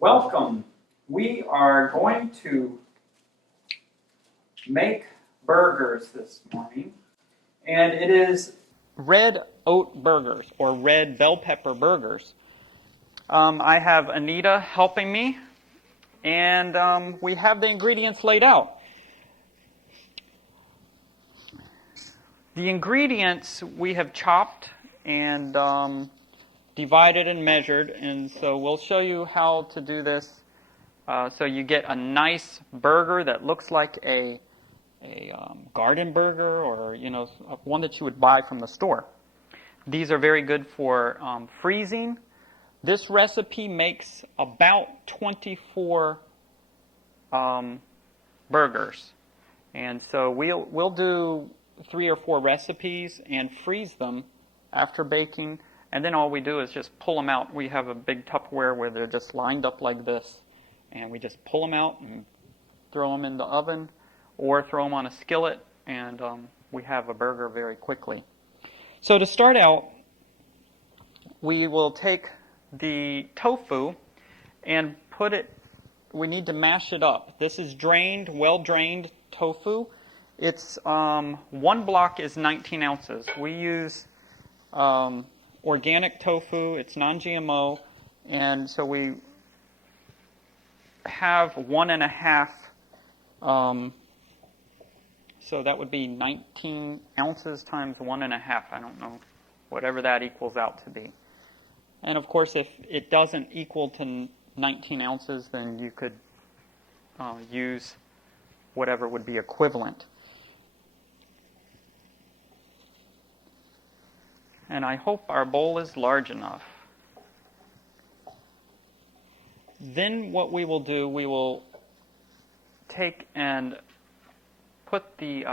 Welcome. We are going to make burgers this morning, and it is red oat burgers or red bell pepper burgers. I have Anita helping me, and we have the ingredients laid out. The ingredients we have chopped and divided and measured, and so we'll show you how to do this so you get a nice burger that looks like a garden burger, or one that you would buy from the store. These are very good for freezing. This recipe makes about 24 burgers, and so we'll do 3 or 4 recipes and freeze them after baking, and then all we do is just pull them out. We have a big Tupperware where they're just lined up like this, and we just pull them out and throw them in the oven or throw them on a skillet, and we have a burger very quickly. So to start out, we will take the tofu and we need to mash it up. This is well-drained tofu. It's 1 block is 19 ounces. We use organic tofu. It's non-GMO, and so we have 1.5. So that would be 19 ounces times 1.5. I don't know, whatever that equals out to be. And of course, if it doesn't equal to 19 ounces, then you could use whatever would be equivalent. And I hope our bowl is large enough. Then what we will do, we will take and put the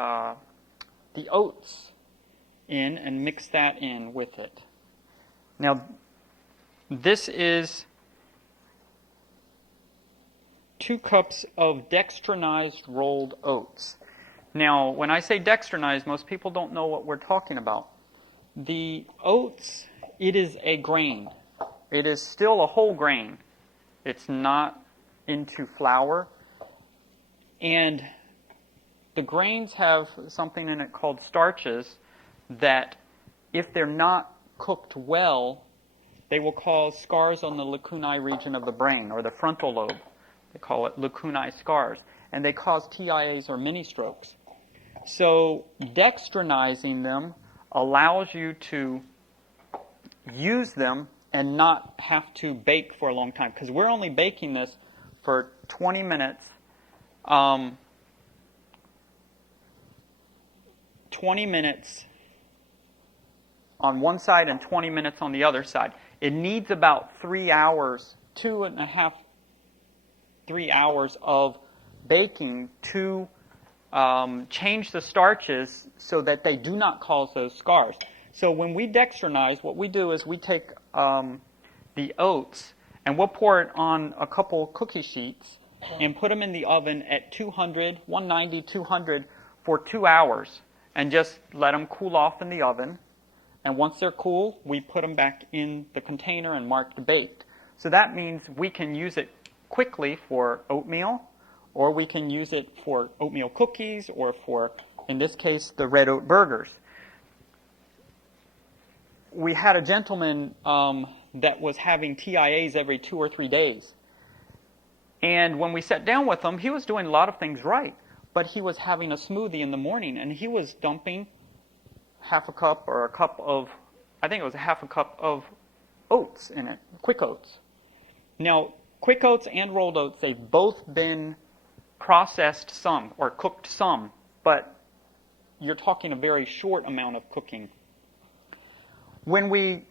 oats in and mix that in with it. Now, this is 2 cups of dextrinized rolled oats. Now, when I say dextrinized, most people don't know what we're talking about. The oats, it is a grain. It is still a whole grain. It's not into flour. And the grains have something in it called starches that, if they're not cooked well, they will cause scars on the lacunae region of the brain, or the frontal lobe. They call it lacunae scars. And they cause TIAs or mini strokes. So dextrinizing them allows you to use them and not have to bake for a long time, because we're only baking this for 20 minutes. 20 minutes on one side and 20 minutes on the other side. It needs about 3 hours, 2.5, 3 hours of baking to change the starches so that they do not cause those scars. So when we dextrinize, what we do is we take the oats and we'll pour it on a couple cookie sheets and put them in the oven at 200, 190, 200 for 2 hours, and just let them cool off in the oven. And once they're cool, we put them back in the container and marked baked. So that means we can use it quickly for oatmeal, or we can use it for oatmeal cookies, or for, in this case, the red oat burgers. We had a gentleman that was having TIAs every 2 or 3 days. And when we sat down with him, he was doing a lot of things right, but he was having a smoothie in the morning, and he was dumping half a cup or a cup of, I think it was a half a cup of oats in it, quick oats. Now, quick oats and rolled oats, they've both been processed some or cooked some, but you're talking a very short amount of cooking. When we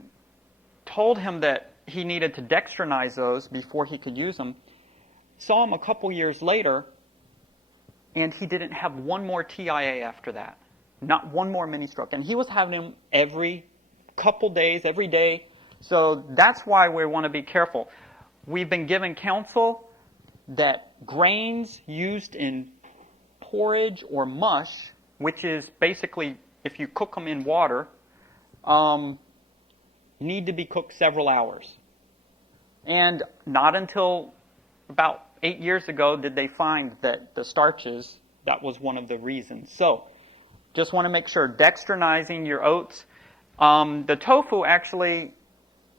told him that he needed to dextrinize those before he could use them, saw him a couple years later, and he didn't have one more TIA after that. Not one more mini stroke. And he was having them every couple days, every day. So that's why we want to be careful. We've been given counsel that grains used in porridge or mush, which is basically if you cook them in water, need to be cooked several hours. And not until about 8 years ago did they find that the starches, that was one of the reasons. So just want to make sure, dextrinizing your oats. The tofu actually,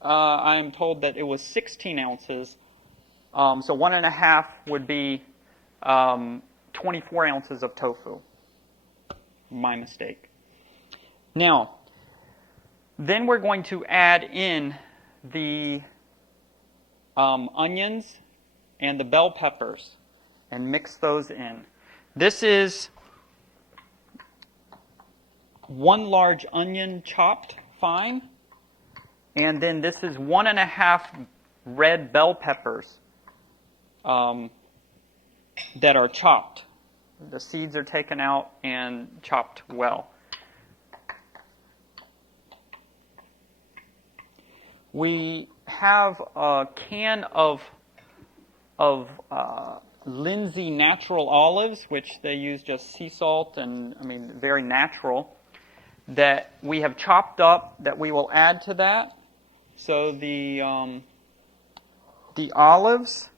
I am told that it was 16 ounces. So 1.5 would be 24 ounces of tofu. My mistake. Now, then we're going to add in the onions and the bell peppers and mix those in. This is 1 large onion chopped fine, and then this is 1.5 red bell peppers that are chopped. The seeds are taken out and chopped well. We have a can of Lindsay natural olives, which they use just sea salt and, very natural, that we have chopped up that we will add to that. So the olives,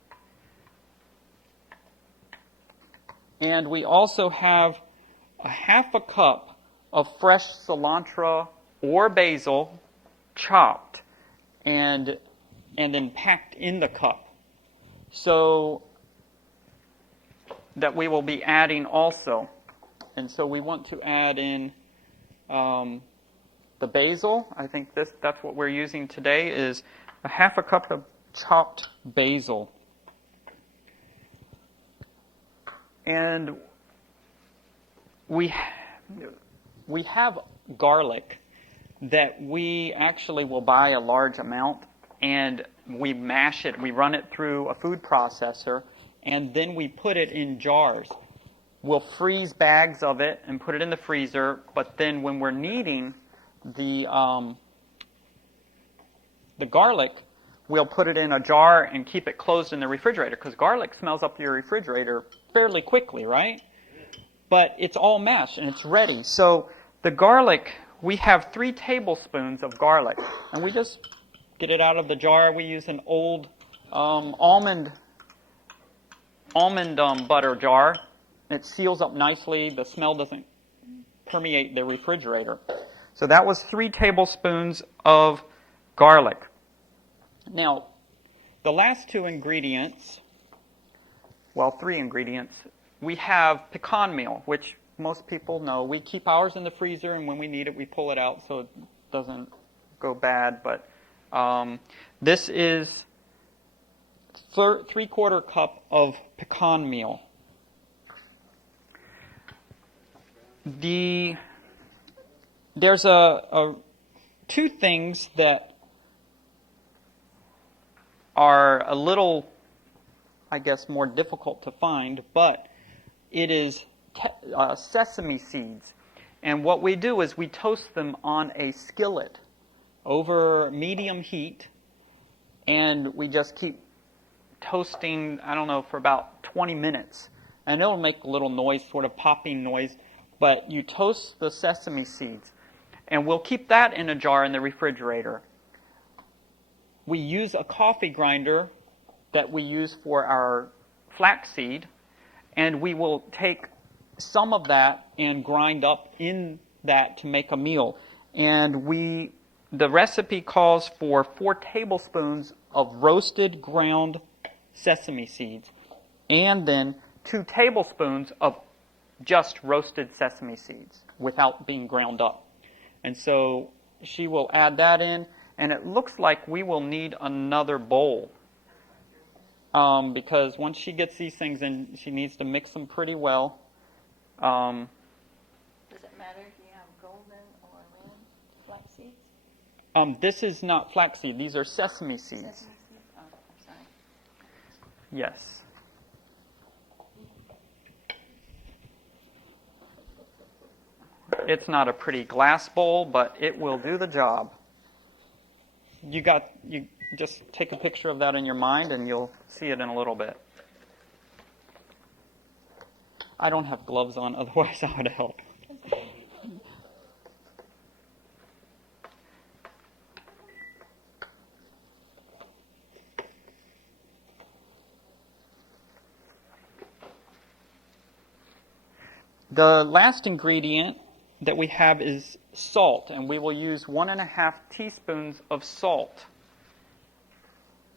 and we also have 1/2 cup of fresh cilantro or basil chopped and then packed in the cup. So that we will be adding also. And so we want to add in the basil. I think that's what we're using today, is 1/2 cup of chopped basil. And we have garlic that we actually will buy a large amount, and we mash it. We run it through a food processor, and then we put it in jars. We'll freeze bags of it and put it in the freezer, but then when we're kneading the garlic, we'll put it in a jar and keep it closed in the refrigerator, because garlic smells up your refrigerator fairly quickly, right? But it's all mashed and it's ready. So the garlic, we have 3 tablespoons of garlic, and we just get it out of the jar. We use an old almond butter jar. It seals up nicely. The smell doesn't permeate the refrigerator. So that was 3 tablespoons of garlic. Now, the last 2 ingredients, well, 3 ingredients, we have pecan meal, which most people know. We keep ours in the freezer, and when we need it, we pull it out so it doesn't go bad. But this is 3/4 cup of pecan meal. There's 2 things that are a little, I guess, more difficult to find, but it is sesame seeds. And what we do is we toast them on a skillet over medium heat, and we just keep toasting, I don't know, for about 20 minutes. And it'll make a little noise, sort of popping noise, but you toast the sesame seeds. And we'll keep that in a jar in the refrigerator. We use a coffee grinder that we use for our flaxseed, and we will take some of that and grind up in that to make a meal. And the recipe calls for 4 tablespoons of roasted ground sesame seeds, and then 2 tablespoons of just roasted sesame seeds without being ground up. And so she will add that in, and it looks like we will need another bowl, because once she gets these things in, she needs to mix them pretty well. Does it matter if you have golden or red flax seeds? This is not flaxseed. These are sesame seeds. Sesame seeds? Oh, I'm sorry. Yes. It's not a pretty glass bowl, but it will do the job. You just take a picture of that in your mind, and you'll see it in a little bit. I don't have gloves on, otherwise I would help. The last ingredient that we have is salt, and we will use 1.5 teaspoons of salt.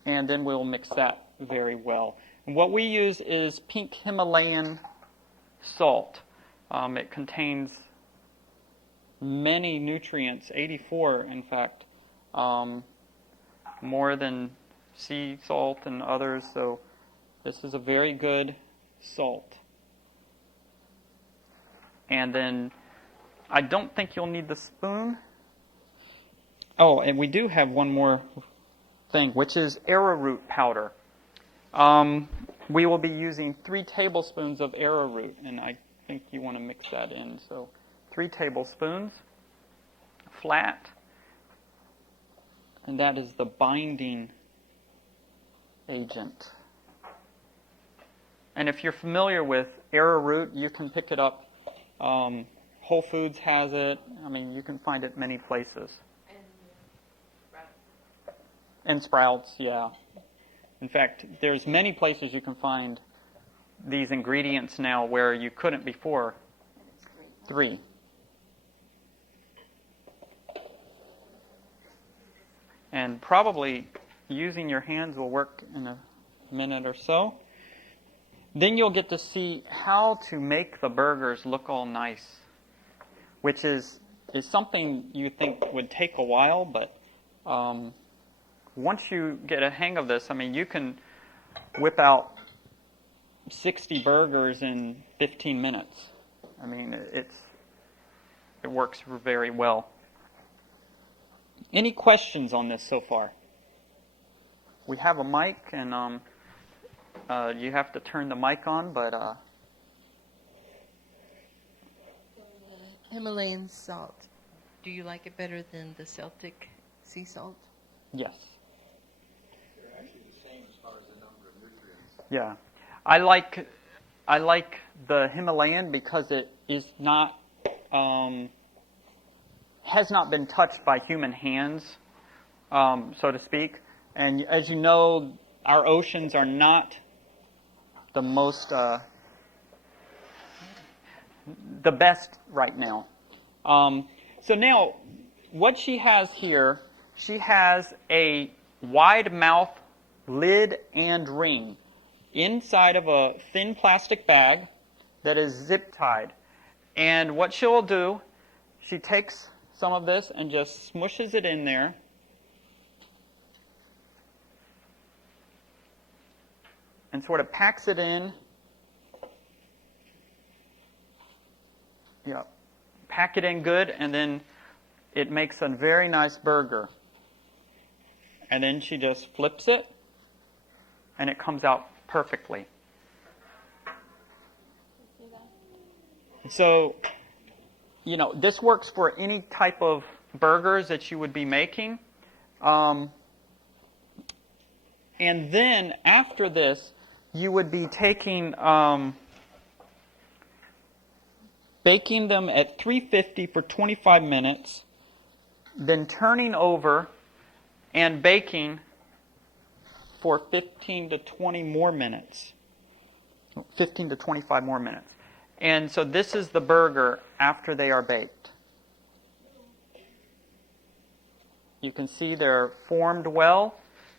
And then we'll mix that very well. And what we use is pink Himalayan salt. It contains many nutrients, 84 in fact, more than sea salt and others, so this is a very good salt. And then I don't think you'll need the spoon. Oh, and we do have one more thing, which is arrowroot powder. We will be using 3 tablespoons of arrowroot, and I think you want to mix that in. So 3 tablespoons, flat, and that is the binding agent. And if you're familiar with arrowroot, you can pick it up. Whole Foods has it. I mean, you can find it many places. And Sprouts, yeah. In fact, there's many places you can find these ingredients now where you couldn't before. 3. And probably using your hands will work in a minute or so. Then you'll get to see how to make the burgers look all nice, which is something you think would take a while, but once you get a hang of this, I mean, you can whip out 60 burgers in 15 minutes. I mean, it works very well. Any questions on this so far? We have a mic, and you have to turn the mic on, but Himalayan salt. Do you like it better than the Celtic sea salt? yes. They're actually the same as far as the number of nutrients. Yeah. I like the Himalayan because it is not has not been touched by human hands, so to speak. And as you know, our oceans are not the most the best right now. So now, what she has here, she has a wide mouth lid and ring inside of a thin plastic bag that is zip tied. And what she'll do, she takes some of this and just smushes it in there. And sort of packs it in. Yeah, pack it in good, and then it makes a very nice burger. And then she just flips it, and it comes out perfectly. So, you know, this works for any type of burgers that you would be making. And then after this, you would be taking, baking them at 350 for 25 minutes, then turning over and baking for 15 to 20 more minutes. 15 to 25 more minutes. And so this is the burger after they are baked. You can see they're formed well.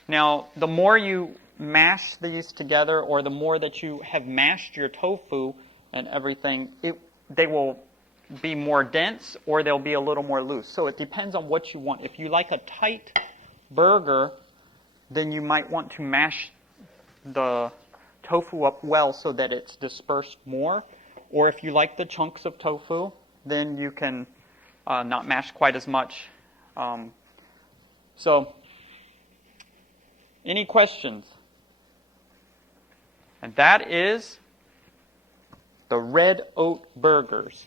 Now, the more you mash these together, or the more that you have mashed your tofu and everything, they will be more dense or they'll be a little more loose. So it depends on what you want. If you like a tight burger, then you might want to mash the tofu up well so that it's dispersed more. Or if you like the chunks of tofu, then you can not mash quite as much. So, any questions? And that is the red oat burgers.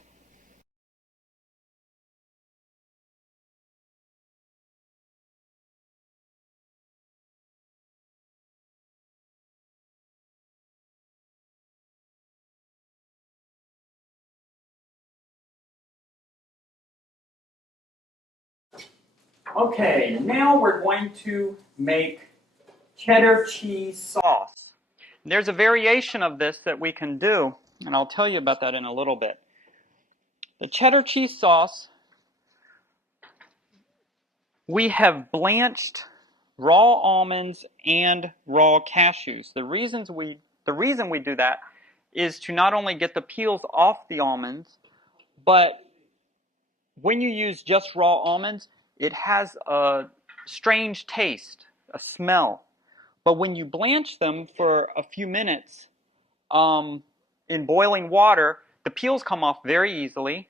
Okay, now we're going to make cheddar cheese sauce. There's a variation of this that we can do, and I'll tell you about that in a little bit. The cheddar cheese sauce, we have blanched raw almonds and raw cashews. The reason we do that is to not only get the peels off the almonds, but when you use just raw almonds, it has a strange taste, a smell. But when you blanch them for a few minutes in boiling water, the peels come off very easily,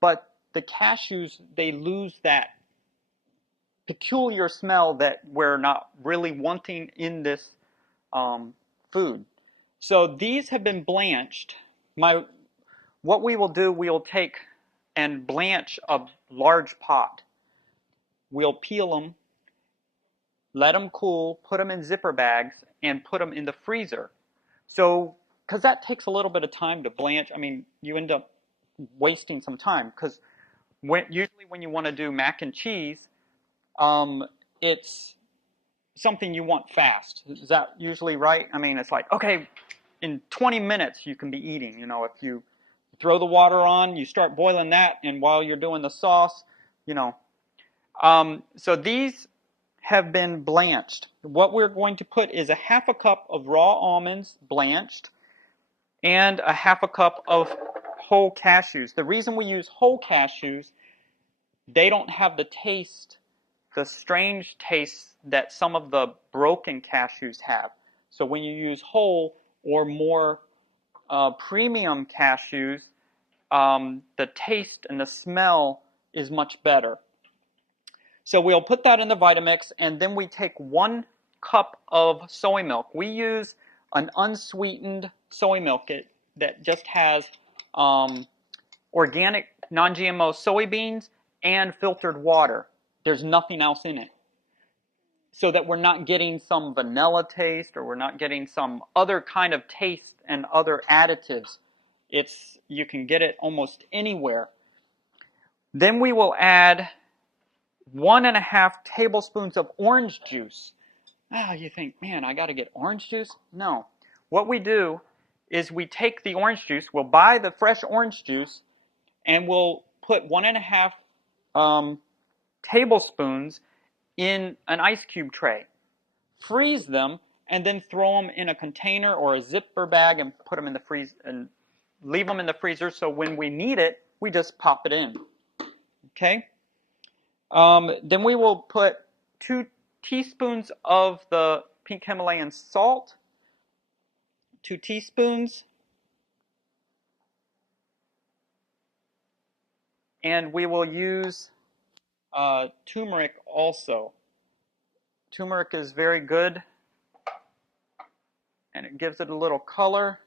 but the cashews, they lose that peculiar smell that we're not really wanting in this food. So these have been blanched. What we will do, we will take and blanch a large pot. We'll peel them, let them cool, put them in zipper bags, and put them in the freezer. So, because that takes a little bit of time to blanch, I mean, you end up wasting some time. Because usually when you want to do mac and cheese, it's something you want fast. Is that usually right? I mean, it's like, okay, in 20 minutes you can be eating. You know, if you throw the water on, you start boiling that, and while you're doing the sauce, you know. So these have been blanched. What we're going to put is a half a cup of raw almonds blanched and a half a cup of whole cashews. The reason we use whole cashews, they don't have the taste, the strange taste that some of the broken cashews have. So when you use whole or more premium cashews, the taste and the smell is much better. So we'll put that in the Vitamix, and then we take 1 cup of soy milk. We use an unsweetened soy milk that just has organic, non-GMO soybeans and filtered water. There's nothing else in it. So that we're not getting some vanilla taste, or we're not getting some other kind of taste and other additives. You can get it almost anywhere. Then we will add 1.5 tablespoons of orange juice. You think, man, I got to get orange juice? No. What we do is we take the orange juice, we'll buy the fresh orange juice, and we'll put 1.5 tablespoons in an ice cube tray. Freeze them, and then throw them in a container or a zipper bag and put them in the freezer and leave them in the freezer, so when we need it, we just pop it in. Okay? Then we will put 2 teaspoons of the pink Himalayan salt, 2 teaspoons, and we will use turmeric also. Turmeric is very good, and it gives it a little color,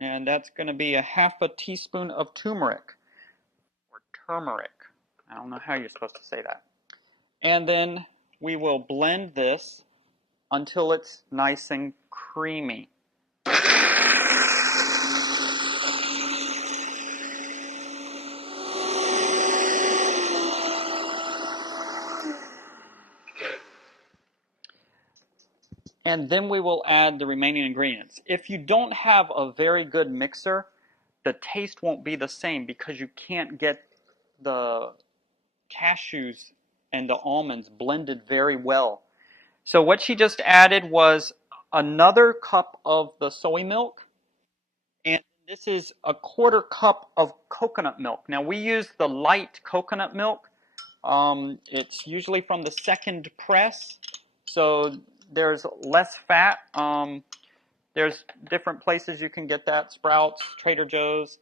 and that's going to be 1/2 teaspoon of turmeric, or turmeric. I don't know how you're supposed to say that. And then we will blend this until it's nice and creamy. And then we will add the remaining ingredients. If you don't have a very good mixer, the taste won't be the same because you can't get the cashews and the almonds blended very well. So what she just added was another cup of the soy milk, and this is 1/4 cup of coconut milk. Now we use the light coconut milk. It's usually from the second press, so there's less fat. There's different places you can get that, Sprouts, Trader Joe's.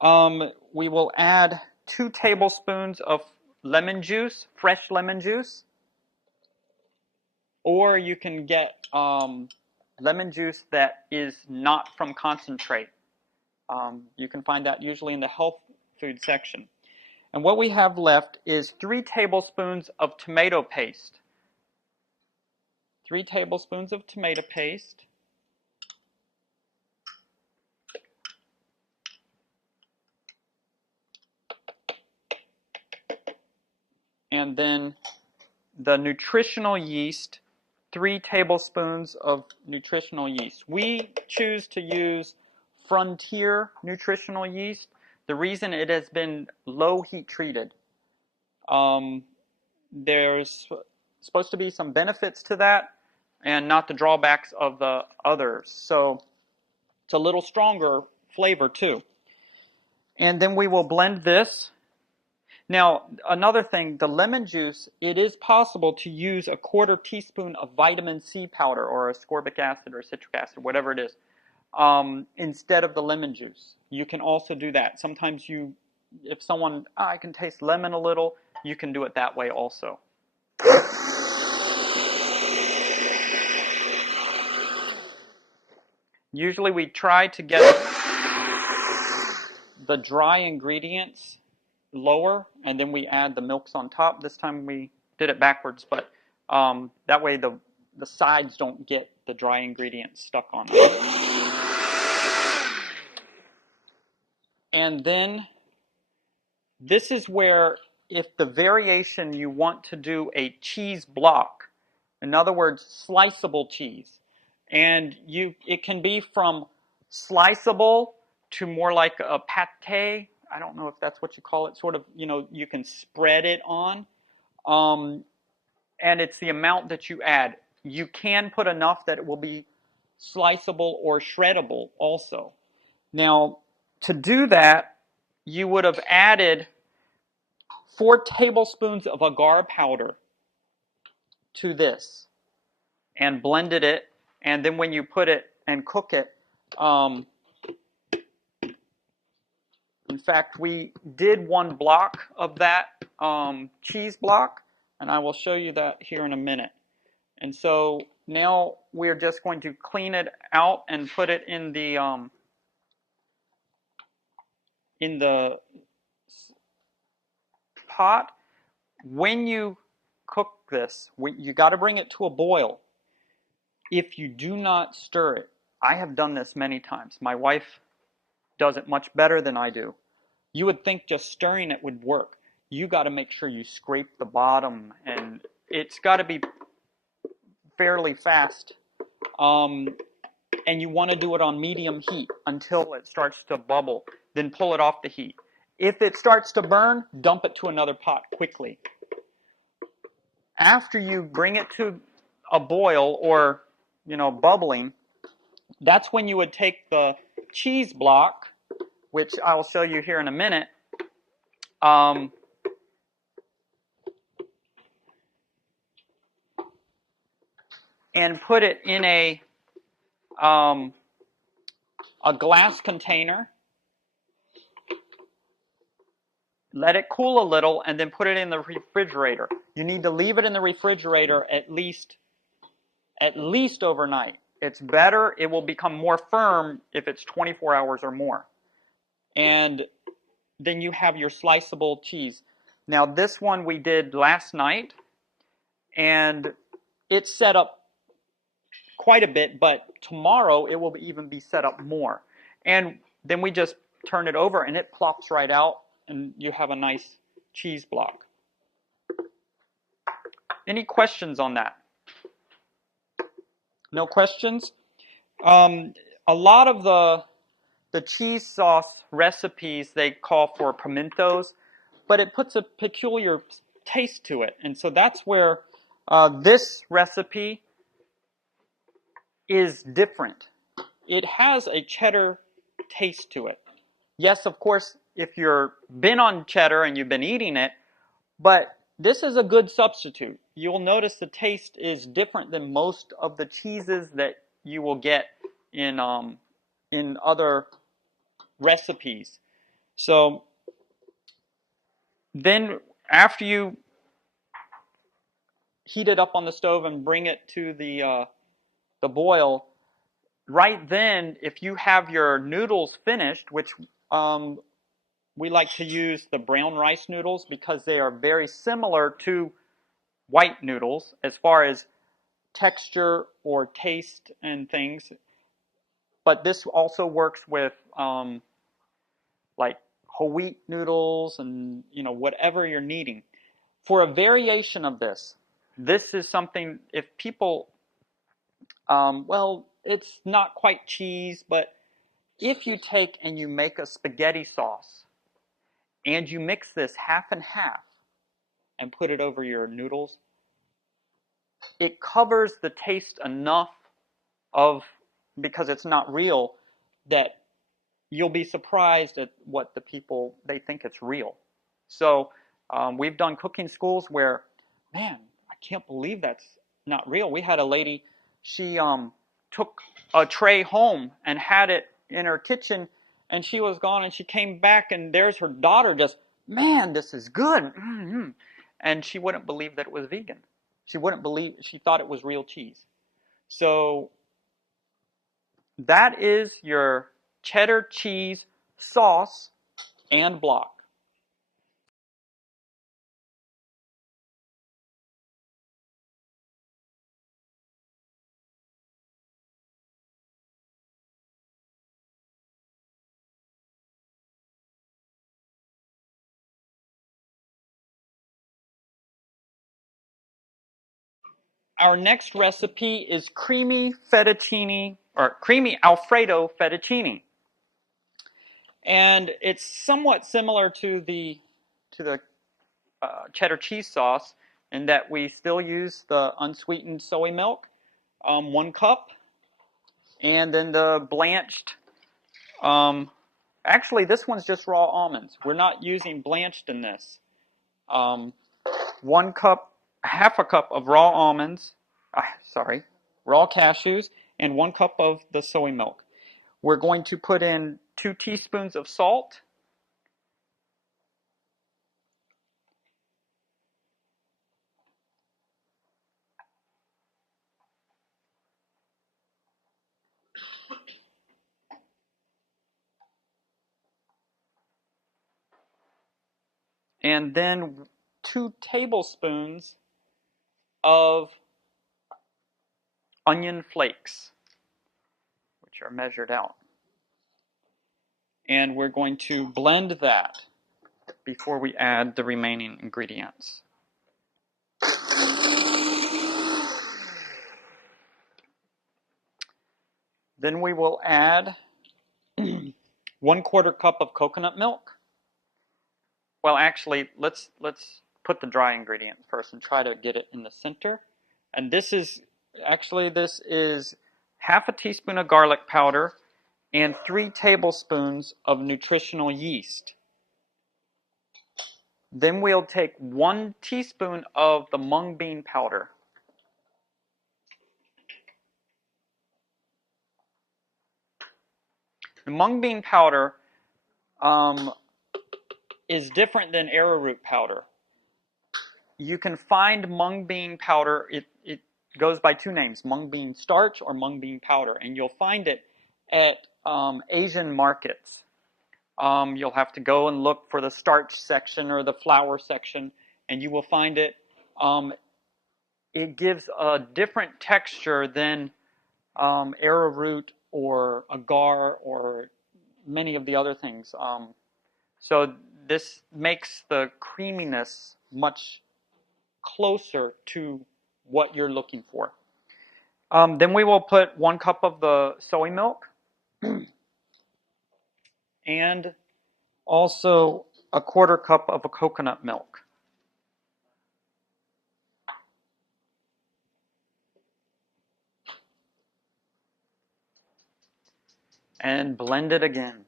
We will add 2 tablespoons of lemon juice, fresh lemon juice. Or you can get lemon juice that is not from concentrate. You can find that usually in the health food section. And what we have left is 3 tablespoons of tomato paste. 3 tablespoons of tomato paste. And then the nutritional yeast, 3 tablespoons of nutritional yeast. We choose to use Frontier nutritional yeast. The reason it has been low heat treated. There's supposed to be some benefits to that and not the drawbacks of the others. So it's a little stronger flavor too. And then we will blend this. Now, another thing, the lemon juice, it is possible to use a 1/4 teaspoon of vitamin C powder or ascorbic acid or citric acid, whatever it is, instead of the lemon juice. You can also do that. Sometimes if someone, I can taste lemon a little, you can do it that way also. Usually we try to get the dry ingredients lower, and then we add the milks on top. This time we did it backwards, but that way the sides don't get the dry ingredients stuck on them. And then this is where, if the variation you want to do a cheese block, in other words, sliceable cheese, and it can be from sliceable to more like a pate. I don't know if that's what you call it. Sort of, you can spread it on, and it's the amount that you add. You can put enough that it will be sliceable or shreddable also. Now, to do that, you would have added 4 tablespoons of agar powder to this and blended it, and then when you put it and cook it, in fact, we did 1 block of that cheese block, and I will show you that here in a minute. And so now we're just going to clean it out and put it in the pot. When you cook this, you got to bring it to a boil. If you do not stir it, I have done this many times. My wife does it much better than I do. You would think just stirring it would work. You got to make sure you scrape the bottom, and it's got to be fairly fast. And you want to do it on medium heat until it starts to bubble. Then pull it off the heat. If it starts to burn, dump it to another pot quickly. After you bring it to a boil or, bubbling, that's when you would take the cheese block, which I will show you here in a minute, and put it in a glass container. Let it cool a little, and then put it in the refrigerator. You need to leave it in the refrigerator at least overnight. It's better. It will become more firm if it's 24 hours or more. And then you have your sliceable cheese. Now, this one we did last night, and it's set up quite a bit, but tomorrow it will even be set up more. And then we just turn it over, and it plops right out, and you have a nice cheese block. Any questions on that? No questions? A lot of the cheese sauce recipes, they call for pimentos, but it puts a peculiar taste to it. And so that's where this recipe is different. It has a cheddar taste to it. Yes, of course, if you've been on cheddar and you've been eating it, but this is a good substitute. You'll notice the taste is different than most of the cheeses that you will get in other recipes. So then after you heat it up on the stove and bring it to the boil, right then, if you have your noodles finished, which we like to use the brown rice noodles because they are very similar to white noodles as far as texture or taste and things. But this also works with like whole wheat noodles and whatever you're needing. For a variation of this is something, if people, it's not quite cheese, but if you take and you make a spaghetti sauce and you mix this half and half and put it over your noodles, it covers the taste enough of, because it's not real, that you'll be surprised at what the people, they think it's real. So we've done cooking schools where, man, I can't believe that's not real. We had a lady, she took a tray home and had it in her kitchen, and she was gone, and she came back, and there's her daughter just, man, this is good. Mm-hmm. And she wouldn't believe that it was vegan. She wouldn't believe, she thought it was real cheese. So that is your cheddar cheese sauce and block. Our next recipe is creamy fettuccine, or creamy alfredo fettuccine. And it's somewhat similar to the cheddar cheese sauce in that we still use the unsweetened soy milk, 1 cup, and then the blanched, actually this one's just raw almonds. We're not using blanched in this. 1 cup, half a cup of raw almonds, raw cashews, and 1 cup of the soy milk. We're going to put in 2 teaspoons of salt, and then 2 tablespoons of onion flakes, which are measured out. And we're going to blend that before we add the remaining ingredients. Then we will add 1/4 cup of coconut milk. Well, actually, let's put the dry ingredient first and try to get it in the center. And this is half a teaspoon of garlic powder and 3 tablespoons of nutritional yeast. Then we'll take 1 teaspoon of the mung bean powder. The mung bean powder is different than arrowroot powder. You can find mung bean powder, it goes by 2 names, mung bean starch or mung bean powder, and you'll find it at Asian markets. You'll have to go and look for the starch section or the flour section, and you will find it. It gives a different texture than arrowroot or agar or many of the other things. So this makes the creaminess much closer to what you're looking for. Then we will put 1 cup of the soy milk and also 1/4 cup of a coconut milk. And blend it again.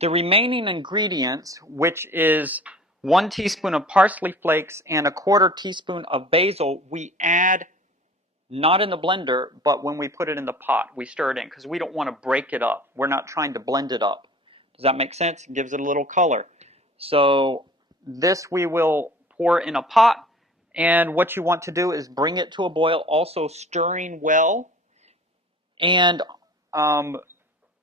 The remaining ingredients, which is 1 teaspoon of parsley flakes and 1/4 teaspoon of basil, we add not in the blender, but when we put it in the pot, we stir it in because we don't want to break it up. We're not trying to blend it up. Does that make sense? It gives it a little color. So this we will pour in a pot, and what you want to do is bring it to a boil, also stirring well, and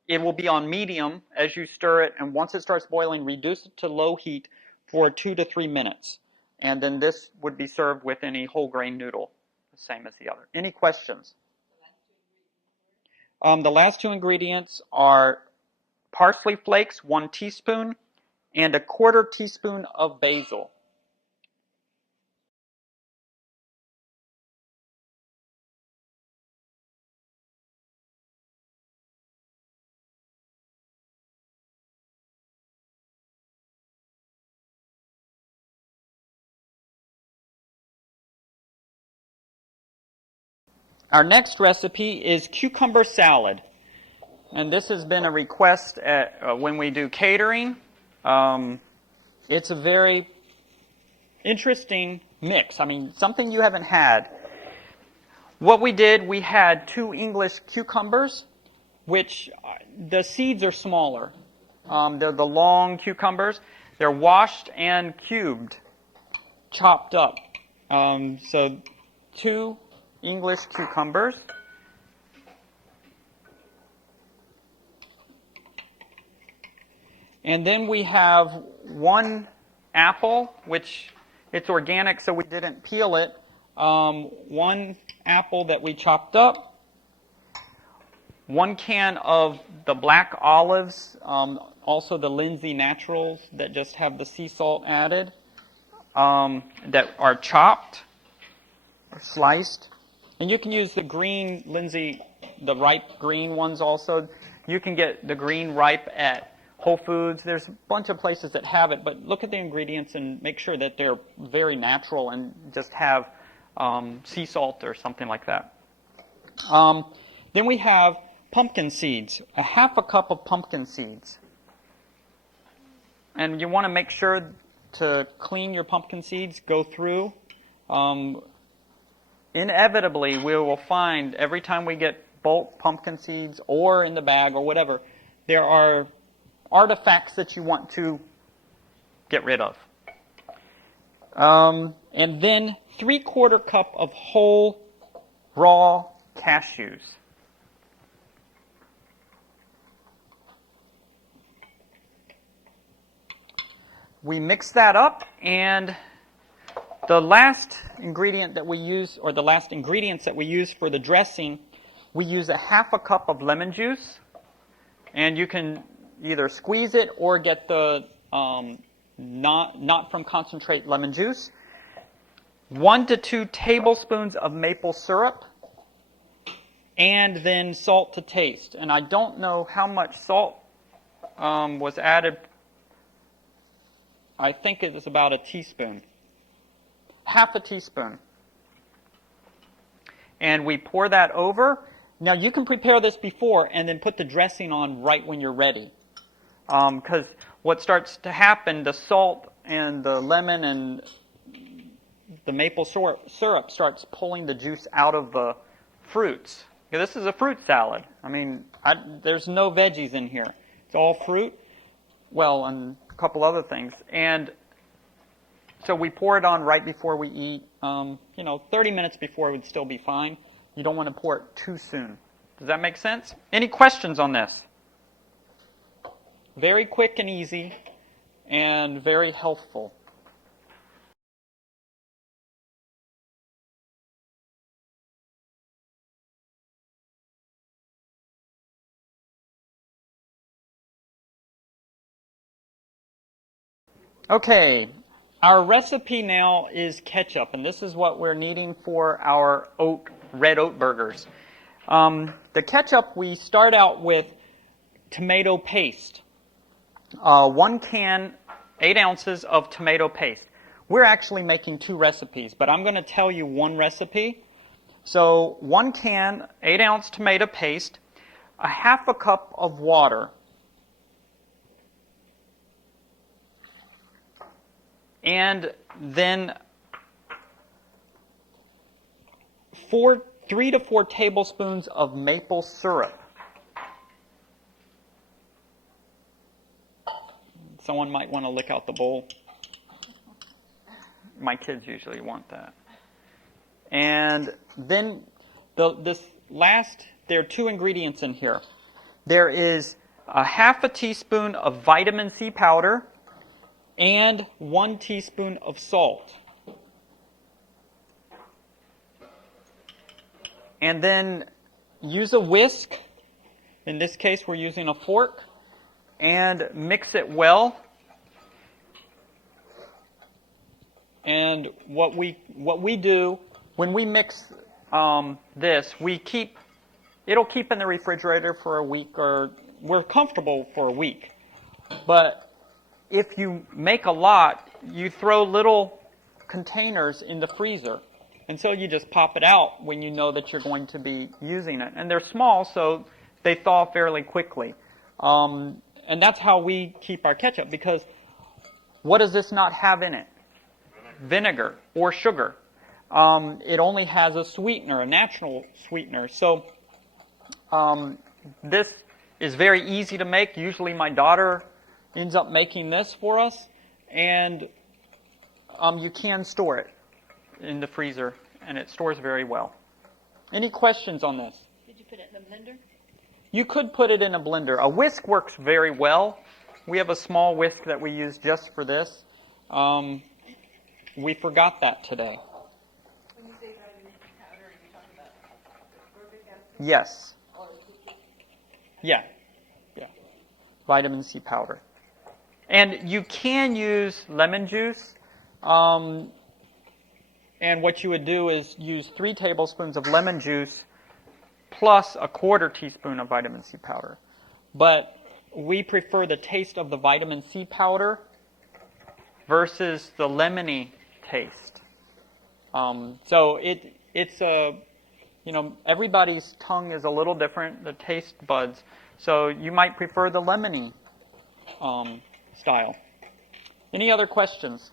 it will be on medium as you stir it, and once it starts boiling, reduce it to low heat for 2 to 3 minutes. And then this would be served with any whole grain noodle, the same as the other. Any questions? The last 2 ingredients are parsley flakes, 1 teaspoon, and 1/4 teaspoon of basil. Our next recipe is cucumber salad. And this has been a request when we do catering. It's a very interesting mix. I mean, something you haven't had. What we did, we had 2 English cucumbers, which the seeds are smaller. They're the long cucumbers. They're washed and cubed, chopped up. So 2 English cucumbers. And then we have 1 apple, which it's organic, so we didn't peel it. 1 apple that we chopped up. 1 can of the black olives, also the Lindsay Naturals that just have the sea salt added, that are chopped or sliced. And you can use the green Lindsay, the ripe green ones also. You can get the green ripe at Whole Foods. There's a bunch of places that have it, but look at the ingredients and make sure that they're very natural and just have sea salt or something like that. Then we have pumpkin seeds, a half a cup of pumpkin seeds. And you want to make sure to clean your pumpkin seeds, go through. Inevitably, we will find every time we get bulk pumpkin seeds or in the bag or whatever, there are artifacts that you want to get rid of. And then 3/4 cup of whole raw cashews. We mix that up, and the last ingredient that we use, or the last ingredients that we use for the dressing, we use a half a cup of lemon juice, and you can either squeeze it or get the not from concentrate lemon juice. 1 to 2 tablespoons of maple syrup, and then salt to taste. And I don't know how much salt was added. I think it was about a teaspoon. Half a teaspoon. And we pour that over. Now you can prepare this before and then put the dressing on right when you're ready. Because what starts to happen, the salt and the lemon and the maple syrup starts pulling the juice out of the fruits. Now, this is a fruit salad. I mean, there's no veggies in here. It's all fruit. Well, and a couple other things. And so we pour it on right before we eat. 30 minutes before would still be fine. You don't want to pour it too soon. Does that make sense? Any questions on this? Very quick and easy and very healthful. Okay, our recipe now is ketchup, and this is what we're needing for our red oat burgers. The ketchup, we start out with tomato paste. 1 can, 8 ounces of tomato paste. We're actually making 2 recipes, but I'm going to tell you 1 recipe. So 1 can, 8 ounce tomato paste, a half a cup of water, and then 3 to 4 tablespoons of maple syrup. Someone might want to lick out the bowl. My kids usually want that. And then there are 2 ingredients in here. There is a half a teaspoon of vitamin C powder and 1 teaspoon of salt. And then use a whisk. In this case, we're using a fork. And mix it well. And what we do when we mix this, it'll keep in the refrigerator for a week, or we're comfortable for a week. But if you make a lot, you throw little containers in the freezer. And so you just pop it out when you know that you're going to be using it. And they're small, so they thaw fairly quickly. And that's how we keep our ketchup, because what does this not have in it? Vinegar or sugar. It only has a sweetener, a natural sweetener. So this is very easy to make. Usually my daughter ends up making this for us, and you can store it in the freezer, and it stores very well. Any questions on this? Did you put it in the blender? You could put it in a blender. A whisk works very well. We have a small whisk that we use just for this. We forgot that today. When you say vitamin C powder, are you talking about ascorbic acid Yes. or citric? Yeah. Vitamin C powder. And you can use lemon juice. And what you would do is use 3 tablespoons of lemon juice plus a 1/4 teaspoon of vitamin C powder. But we prefer the taste of the vitamin C powder versus the lemony taste. So it's a, everybody's tongue is a little different, the taste buds. So you might prefer the lemony style. Any other questions?